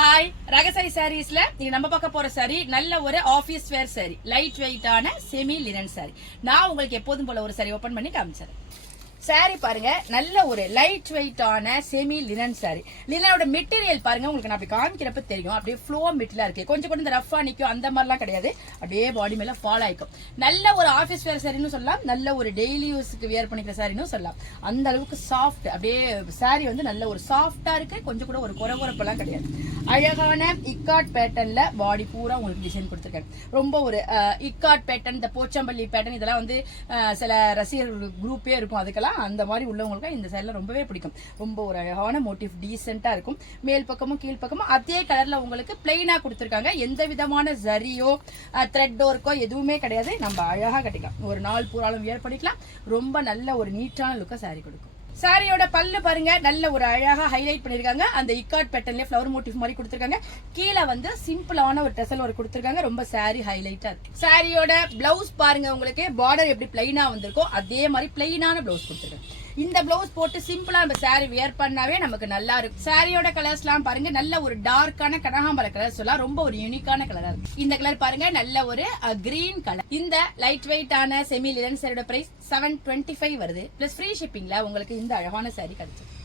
Hi ரகசாரி சாரீஸ்ல நீங்க நம்ம பார்க்க போற சாரி நல்ல ஒரு ஆபீஸ் வேர் சாரி, லைட் வெயிட்டான செமி லினன் சாரி. நான் உங்களுக்கு எப்போதும் போல ஒரு சாரி ஓபன் பண்ணி காமிச்சேன். சாரி பாருங்க, நல்ல ஒரு லைட் வெயிட்டான செமி லினன் சாரி. லினனோட மெட்டீரியல் பாருங்க, உங்களுக்கு நான் அப்படி காமிக்கிறப்ப தெரியும். அப்படியே ஃப்ளோ மெட்டீரியலா இருக்கு, கொஞ்சம் கூட இந்த ரஃபா நிக்கும் அந்த மாதிரிலாம் கிடையாது. அப்படியே பாடி மேல ஃபால் ஆயிக்கும். நல்ல ஒரு ஆபீஸ் வேர் சாரின்னு சொல்லலாம், நல்ல ஒரு டெய்லி யூஸ்க்கு வியர் பண்ணிக்கிற சாரின்னு சொல்லலாம். அந்த அளவுக்கு சாஃப்ட், அப்படியே சாரி வந்து நல்ல ஒரு சாஃப்டா இருக்கு, கொஞ்சம் கூட ஒரு குறகுறப்பெல்லாம் கிடையாது. அழகான இக்காட் பேட்டர்ன்ல பாடி பூரா உங்களுக்கு டிசைன் கொடுத்துருக்காங்க. ரொம்ப ஒரு இக்காட் பேட்டர்ன், இந்த போச்சம்பள்ளி பேட்டர்ன், இதெல்லாம் வந்து சில ரசிகர்கள் குரூப்பே இருக்கும். அதுக்கெல்லாம் அந்த மாதிரி உள்ளவங்களுக்கு இந்த சைடுல ரொம்பவே பிடிக்கும். ரொம்ப ஒரு அழகான மோட்டிவ், டீசென்ட்டா இருக்கும். மேல் பக்கமும் கீழ் பக்கமும் அதே கலர்ல உங்களுக்கு பிளைனா கொடுத்துருக்காங்க. எந்த விதமான ஜரியோ த்ரெட் ஒர்க்கோ எதுவுமே கிடையாது. நம்ம அழகா கட்டிக்கலாம், ஒரு நாள் பூராலும் வியர் பண்ணிக்கலாம். ரொம்ப நல்ல ஒரு நீட்டான லுக்கா சாரி கொடுக்கும். சாரியோட பல்லு பாருங்க, நல்ல ஒரு அழகா ஹைலைட் பண்ணிருக்காங்க. அந்த இக்காட் பேட்டர்ன்ல ஃப்ளவர் மோட்டிவ் மாதிரி கொடுத்துருக்காங்க. கீழே வந்து சிம்பிளான ஒரு டெசல் ஒர்க் கொடுத்துருக்காங்க. ரொம்ப சாரி ஹைலைட்டா இருக்கு. சாரியோட பிளவுஸ் பாருங்க, உங்களுக்கு பார்டர் எப்படி பிளைனா வந்திருக்கோ அதே மாதிரி பிளைனான பிளவுஸ் கொடுத்துருக்காங்க. இந்த பிளவுஸ் போட்டு சிம்பிளா நம்ம சாரி வியர் பண்ணாவே நமக்கு நல்லா இருக்கும். சாரியோட கலர்ஸ் எல்லாம் பாருங்க, நல்ல ஒரு டார்க்கான கனகாம்பர கலர் சொல்லலாம். ரொம்ப ஒரு யூனிக்கான கலரா இருக்கு. இந்த கலர் பாருங்க, நல்ல ஒரு கிரீன் கலர். இந்த லைட் வெயிட்டான செமி லினன் சாரியோட பிரைஸ் 725 வருது. பிளஸ் ஃப்ரீ ஷிப்பிங்ல உங்களுக்கு இந்த அழகான சாரி கிடைச்சிருக்கு.